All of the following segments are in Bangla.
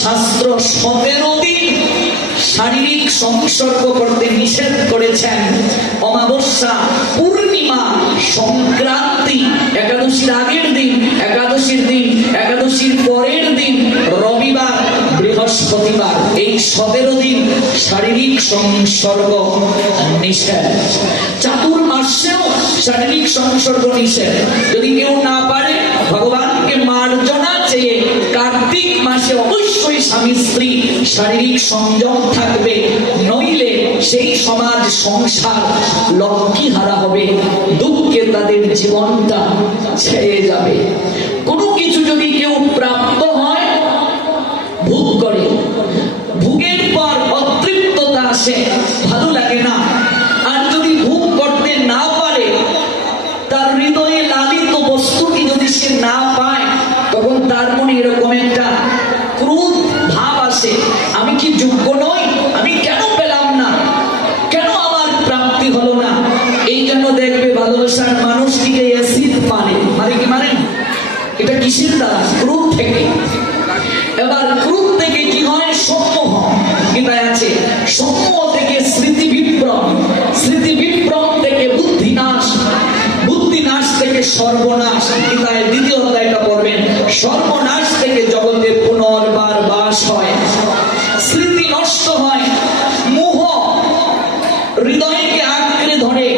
শাস্ত্র 17 দিন শারীরিক সংসর্গ করতে নিষেধ করেছেন। অমাবস্যা, পূর্ণিমা, সংক্রান্তি, একাদশীর আগের দিন, একাদশীর দিন, একাদশীর পরের দিন, রবিবার, বৃহস্পতিবার, এই 17 দিন শারীরিক সংসর্গ নিষেধ। চাতুর্মাস্যেও শারীরিক সংসর্গ নিষেধ। যদি কেউ না পারে ভগবানকে মার্জনা চেয়ে কার্তিক মাসে অবশ্যই স্বামী স্ত্রী শারীরিক সংযম থাকবে, নইলে সেই সমাজ সংসার লক্ষ্মীহারা হবে, দুঃখে তাদের জীবনটা ছেয়ে যাবে। কোনো কিছু যদি কেউ প্রাপ্ত হয় ভোগ করে, ভোগের পর অতৃপ্ততা আসে, ভালো লাগে না। আর যদি ভোগ করতে না পারে, তার হৃদয়ে লালিত বস্তুটি যদি সে না পায়, তখন তার মনে এরকম একটা ক্রোধ ভাব আসে, আমি কি যোগ্য নই, আমি কেন পেলাম না, কেন আমার প্রাপ্তি হলো না। এই জন্য দেখবে ভালোবাসার মানুষটিকে অ্যাসিড মারে, মারে কি মারেন? এটা কিসের দ্বারা? ক্রোধ থেকে। এবার ক্রোধ থেকে কি হয়? সম্মোহ। গীতায় আছে, সম্মোহ থেকে স্মৃতি বিভ্রম, স্মৃতি বিভ্রম থেকে বুদ্ধিনাশ, বুদ্ধিনাশ থেকে সর্বনাশ। গীতায় 2য় অধ্যায়টা পড়বেন। সর্বনাশ থেকে জগতে পুনর্বার বাস হয়, স্মৃতি নষ্ট হয়, মোহ হৃদয়কে আঁকড়ে ধরে,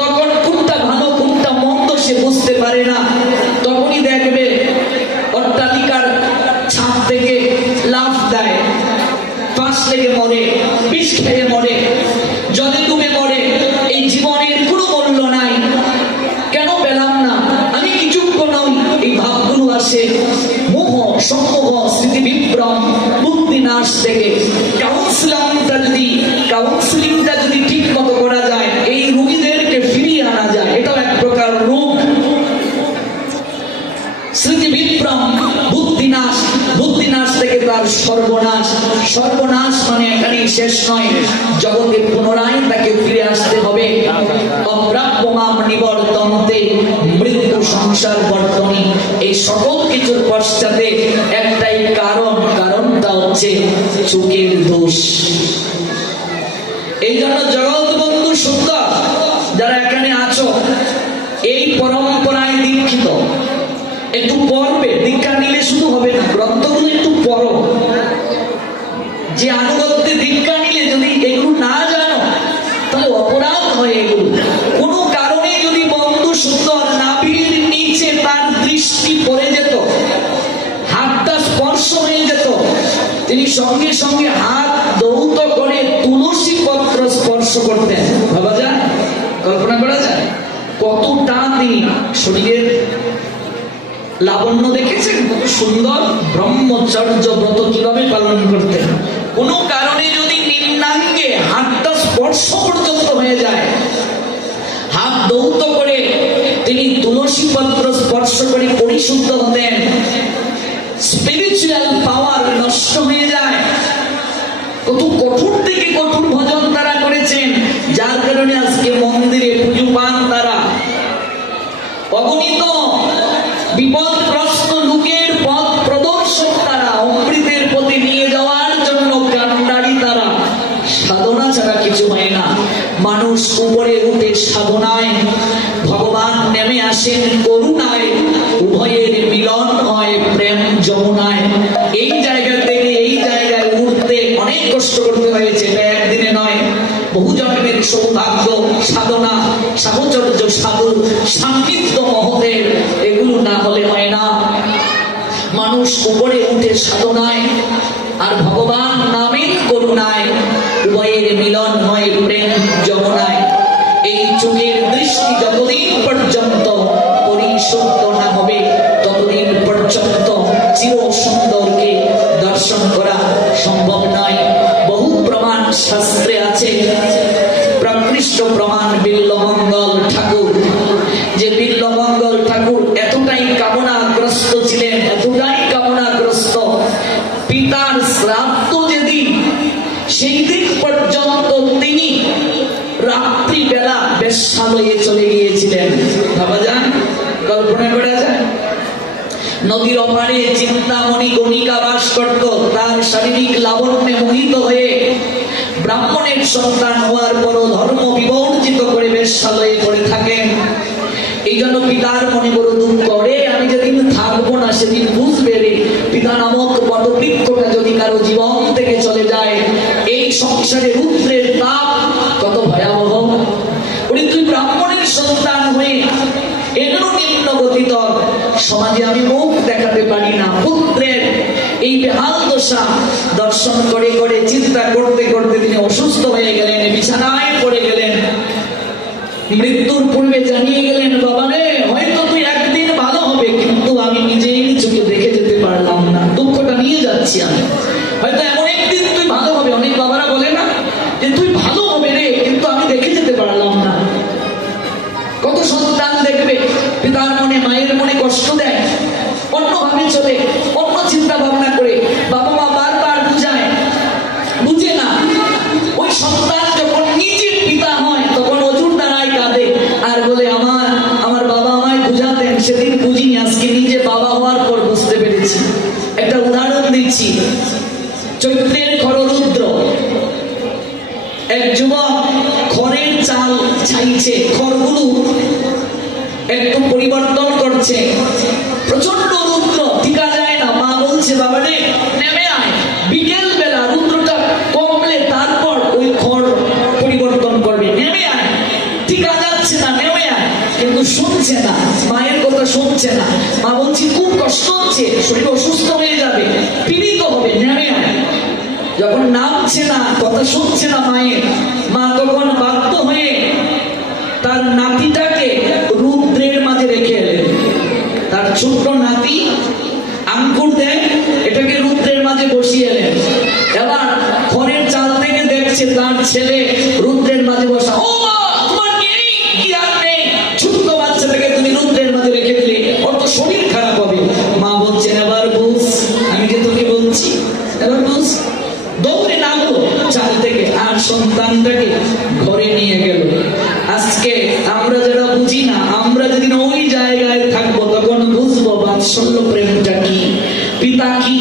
তখন কোনটা ভালো কোনটা মন্দ সে বুঝতে পারে না। তখনই দেখবে অট্টালিকার ছাদ থেকে লাফ দেয়, ফাঁস লেগে মরে, বিষ খেয়ে মরে, জলে ডুবে মরে। এই জীবনের কোনো মূল্য নাই, কেন পেলাম না, আমি কি যোগ্য নই, এই ভাবগুলো আসে। মোহ, সম্মোহ, স্মৃতি বিভ্রম, বুদ্ধিনাশ থেকে। কাউন্সিলিংটা যদি ঠিক মতো করা যায়, এই রোগীদেরকে ফিরিয়ে আনা যায়। এটাও এক প্রকার রোগ। স্মৃতি বিভ্রম, বুদ্ধিনাশ, বুদ্ধিনাশ থেকে তার সর্বনাশ। সর্বনাশ মানে এখানেই শেষ নয়, জগতে পুনরায় তাকে ফিরে আসতে হবে। অপ্রাপ্যমাম নিবর্তন্তে মৃত্যু সংসার বর্তনী। এই সকল কিছুর পশ্চাতে একটাই কারণ, কারণটা হচ্ছে চোখের দোষ। এই জন্য জগৎ বন্ধু সুন্দর যারা এখানে আছো, এই পরম্পরায় দীক্ষিত, একটু পড়বে। দীক্ষা নিলে শুধু হবে না, গ্রন্থগুলো একটু পড়ো। যে আনুগত্যে দীক্ষা নিলে যদি এগুলো না জানো, তাহলে অপরাধ হয় এগুলো। কোনো কারণে যদি বন্ধু সুন্দর নাভির নিচে তার দৃষ্টি পড়ে যেত, হাতটা স্পর্শ হয়ে যেত, তিনি সঙ্গে সঙ্গে হাত দৌত করে তুলসী পত্র স্পর্শ করতেন। ভাবা যায়? কল্পনা করা যায়? কতটা তিনি শরীরের লাবণ্য দেখেছেন, কত সুন্দর ব্রহ্মচর্য ব্রত কিভাবে পালন করতেন। কোন কারণে যদি নিম্নাঙ্গে হাতটা স্পর্শ পর্যন্ত হয়ে যায়, হাত দৌত করে তিনি তুলসী পত্র স্পর্শ করে পরিশুদ্ধ হতেন। স্পিরিচুয়াল পাওয়ার নষ্ট হয়ে যায়। কত কঠোর থেকে কঠোর ভজন তারা করেছেন, যার কারণে আজকে মন্দিরে পুজো পান তারা। অগণিত বিপদগ্রস্ত লোকের পথ প্রদর্শক তারা, অমৃতের প্রতি নিয়ে যাওয়ার জন্য কান্ডারি তারা। সাধনা ছাড়া কিছু হয় না। মানুষ উপরে উঠে সাধনায়, ভগবান নেমে আসেন করুণায়, উভয়ের মিলন হয় প্রেম যমুনায়। এই জায়গা থেকে এই জায়গায় উঠতে অনেক কষ্ট করতে হয়েছে, একদিনে নয়, বহু জন্মের সৌভাগ্য, সাধনা, সাহচর্য, সাধু সান্নিধ্য মহতের, এগুলো না হলে হয় না। মানুষ উপরে উঠে সাধনায় আর ভগবান নামের করুণায়, উভয়ের মিলন হয় প্রেম যমুনায়। এই চোখের দৃষ্টি যতদিন পর্যন্ত পরিশুদ্ধ না হবে, ততদিন পর্যন্ত চির সুন্দরকে দর্শন করা সম্ভব নয়। বহু প্রমাণ শাস্ত্রে আছে। প্রকৃষ্ট প্রমাণ বিল্বমঙ্গল ঠাকুর, যে বিল্বমঙ্গল ঠাকুর এতটাই কামনাগ্রস্ত ছিলেন, এতটাই কামনাগ্রস্ত, পিতার শ্রাদ্ধ যেদিন, সেই দিন পর্যন্ত তিনি রাত্রিবেলা বেশ্যালয়ে চলে গিয়েছিলেন। ভাবা যায়? কল্পনা করা যায়? নদীর অপারে চিন্তামণি গণিকা বাস করত। তার শারীরিক লাবণ্যে মোহিত হয়ে ব্রাহ্মণের সন্তান হওয়ার পরও ধর্ম বিবর্জিত করে বেশ্যালয়ে পড়ে থাকেন। এই জন্য পিতার মনে বড় দুঃখ করে, আমি যেদিন থাকবো না সেদিন বুঝবে রে, পিতা নামক বটবৃক্ষটা যদি কারো জীবন থেকে চলে যায়, এই সংসারে রুদ্রের তাপ কত ভয়াবহ। বলি তুই ব্রাহ্মণের সন্তান হয়ে এগুলো নিম্ন গতিত সমাজে আমি মুখ দেখাতে পারি না। পুত্রের এই বেহাল দশা দর্শন করে করে চিন্তা করতে করতে তিনি অসুস্থ হয়ে গেলেন, বিছানায় পড়ে গেলেন। মৃত্যুর পূর্বে জানিয়ে গেলেন, বাবা রে, হয়তো তুই একদিন ভালো হবে, কিন্তু আমি নিজেই চোখে দেখে যেতে পারলাম না, দুঃখটা নিয়ে যাচ্ছি আমি। হয়তো এমন একদিন তুই ভালো হবে, অনেক বাবারা বলে না যে তুই ভালো হবে রে, কিন্তু আমি দেখে যেতে পারলাম না। কত সন্তান দেখবে পিতার মনে মায়ের মনে কষ্ট দেয়, অন্যভাবে চলে, অন্য চিন্তা ভাবনা করে, বাবা মা বারবার বুঝায়, বুঝে না। ওই সন্তান যখন নিজের পিতা হয় তখন অজুর দ্বারাই কাঁদে আর বলে, আমার বাবা আমায় বুঝাতেন, সেদিন বুঝিনি, আজকে নিজে বাবা হওয়ার পর বুঝতে পেরেছি। একটা উদাহরণ দিচ্ছি। চৈত্রের খররুদ্র এক যুবক খড়ের চাল ছাইছে, খড়গুলো একটু পরিবর্তন করছে, প্রচন্ড রুদ্র, টিকা যায় না। মা বলছে, বাবা রে নেমে আয়, বিকেল বেলা রুদ্রটা কমলে তারপর ওই খড় পরিবর্তন করবে, নেমে আয়। টিকা যাচ্ছে না, নেমে আয়, কিন্তু শুনছে না, মায়ের কথা শুনছে না। মা বলছি খুব কষ্ট হচ্ছে, শরীর অসুস্থ হয়ে যাবে, পীড়িত হবে, নেমে আয়। যখন নামছে না, কথা শুনছে না মায়ের, মা তখন বাধ্য হয়ে তার নাতিটাকে রুদ্রের মাঝে রেখে এলেন। তার ছোট্ট নাতি আঙ্কুর দেয়, এটাকে রুদ্রের মাঝে বসিয়ে এলেন। এবার খড়ের চাল থেকে দেখছে তার ছেলে রুদ্রের মাঝে বসা। ও মা, তোমার নেই কি আর নেই, ছোট্ট বাচ্চাটাকে তুমি রুদ্রের মাঝে রেখে দিলে, ওর তো শরীর খারাপ হবে। মা বলছেন, এবার বুঝ, আমি যে তোকে বলছি, এবার বুঝ। দৌড়ে নামলো চাল থেকে আর সন্তানটাকে ঘরে নিয়ে গেল। আজকে আমরা যারা বুঝি না, আমরা যদি ওই জায়গায় থাকবো তখন বুঝবো বাৎসল্য প্রেমটা কি, পিতা কি,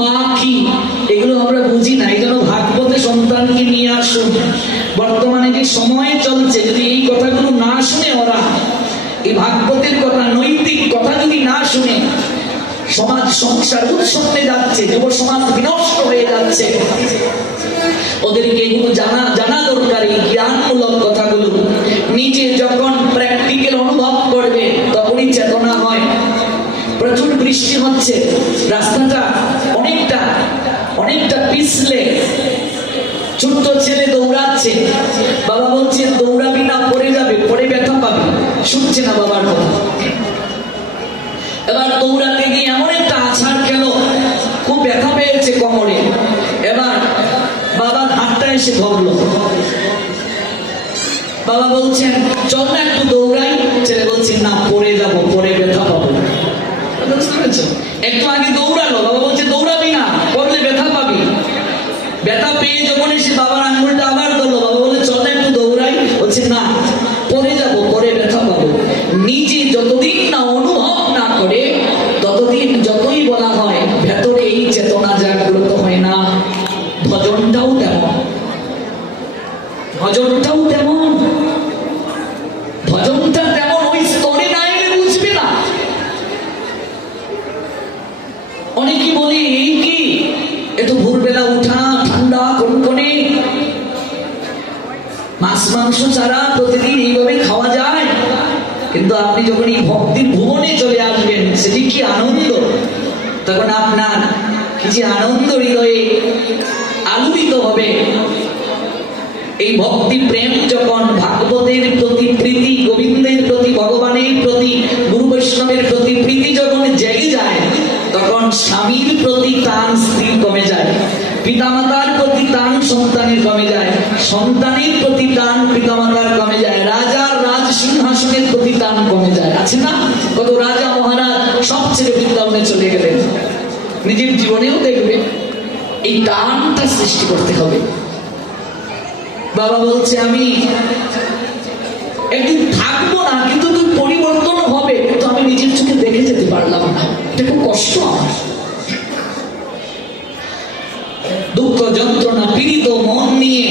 মা কি, এগুলো আমরা বুঝি না। এই জন্য ভাগবতে সন্তানকে নিয়ে আসুন। বর্তমানে যে সময় চলছে, যদি এই কথাগুলো না শুনে ওরা, এই ভাগবতের কথা, নৈতিক কথা যদি না শুনে, সমাজ সংসার উৎসন্নে যাচ্ছে, যুব সমাজ বিনষ্ট হয়ে যাচ্ছে। ওদেরকে এগুলো জানা দরকার, এই জ্ঞানমূলক কথাগুলো। নিজে যখন প্র্যাকটিক্যাল অনুভব করবে তখনই চেতনা হয়। প্রচুর বৃষ্টি হচ্ছে, রাস্তাটা অনেকটা পিছলে, ছোট্ট ছেলে দৌড়াচ্ছে, বাবা বলছে দৌড়াবি না, পড়ে যাবে, পড়ে ব্যথা পাবে, শুনছে না বাবার কথা। এবার দৌড়াতে গিয়ে এমন একটা আছাড় খেলো, খুব ব্যথা পেয়েছে কোমরে। এবার বাবার হাতটা এসে ধরলো। বাবা বলছেন, চল না একটু দৌড়াই। ছেলে বলছে, না, পড়ে যাবো, পরে ব্যথা পাবো। একটু আগে দৌড়ালো, বাবা বলছে দৌড়াবি না, পড়লে ব্যথা পাবি। ব্যথা পেয়ে যখন এসে বাবার আঙুলটা আবার ধরলো, বাবা বলে, চল না একটু দৌড়াই। বলছে, না, পরে যাবো, পরে ব্যথা পাবো। নিজে যতদিন না অনুভব না করে ততদিন যতই বলা হয় ভেতরে এই চেতনা জাগ্রত হয় না। ভজনটাও তেমন, ভজনটা তেমন, ওই স্তরে না এলে বুঝবে না। অনেকে বলি, এই কি এত ভোরবেলা উঠা, ঠান্ডা কনকনে, মাছ মাংস ছাড়া প্রতিদিন এইভাবে খাওয়া যায়? কিন্তু আপনি যখন এই ভক্তির ভুবনে চলে আসবেন, সেটি কি আনন্দ! তখন আপনার কি যে আনন্দ হৃদয়ে আলোড়িত হবে। এই ভক্তি প্রেম যখন ভাগবতের প্রতি প্রীতি, গোবিন্দের প্রতি, ভগবানের প্রতি, গুরু বৈষ্ণবের প্রতি প্রীতি যখন জেগে যায়, তখন স্বামীর প্রতি টান স্ত্রীর কমে যায়, পিতামাতার প্রতি টান সন্তানের কমে যায়, সন্তানের প্রতি টান পিতামাতার কমে যায়, রাজার রাজ সিংহাসনের প্রতি টান কমে যায়। আছে না কত রাজা মহারাজ সব ছেড়ে বৃন্দাবনে চলে গেলেন? নিজের জীবনেও দেখবে এই টানটা সৃষ্টি করতে হবে। বাবা বলছে, আমি একদিন থাকবো না, কিন্তু তুই পরিবর্তন হবে, কিন্তু আমি নিজের চোখে দেখে যেতে পারলাম না। এটা খুব কষ্ট আমার। দুঃখ যন্ত্রণা পীড়িত মন নিয়ে